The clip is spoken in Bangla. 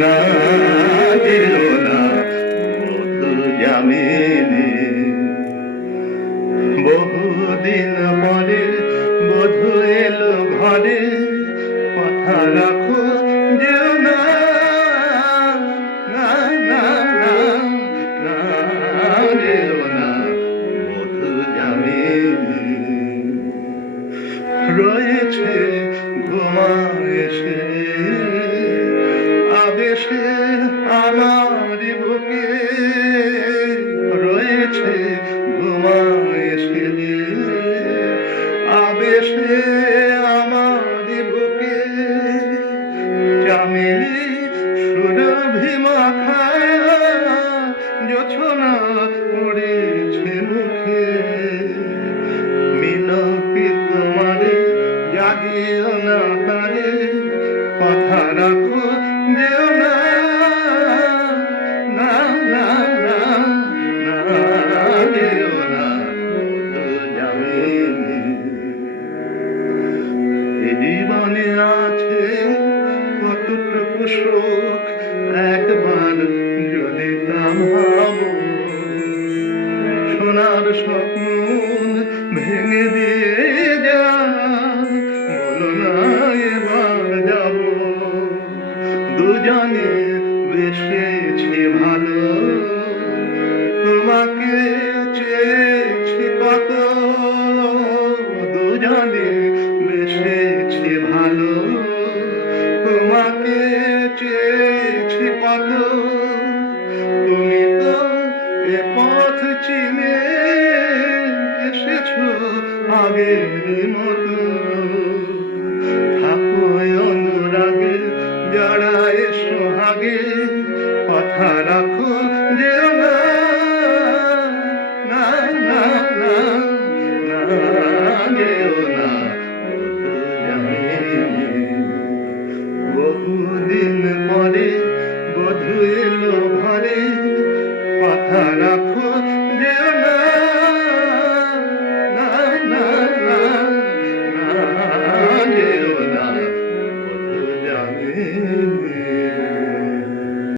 না দিও না মধু যামিনী, বহুদিন পরে বধূ এলো ঘরে, কথা রাখো যেও না, না না না না যেও না মধু যামিনী। রয়েছে ঘুমায়েছে আবেশে আমার বুকে, রয়েছে ঘুমায়েছে আবেশে আমার বুকে, চামেলি সুরভি মাখা জোছনা পড়েছে মুখে, মিনতি তোমারে জাগিও না তারে, কথা রাখো যেও না, না না না না যেও না মধু যামিনী। এই জীবনে আছে কতটুকু সুখ, একবার যদি তা ভাবো, সোনার স্বপ্ন ভেঙে দিয়ে যা, বলো না এবার যাব। দুজনে বেসেছি ভালো, তোমাকে চেয়েছি কত, দুজনে বেসেছি ভালো, তোমাকে চেয়ে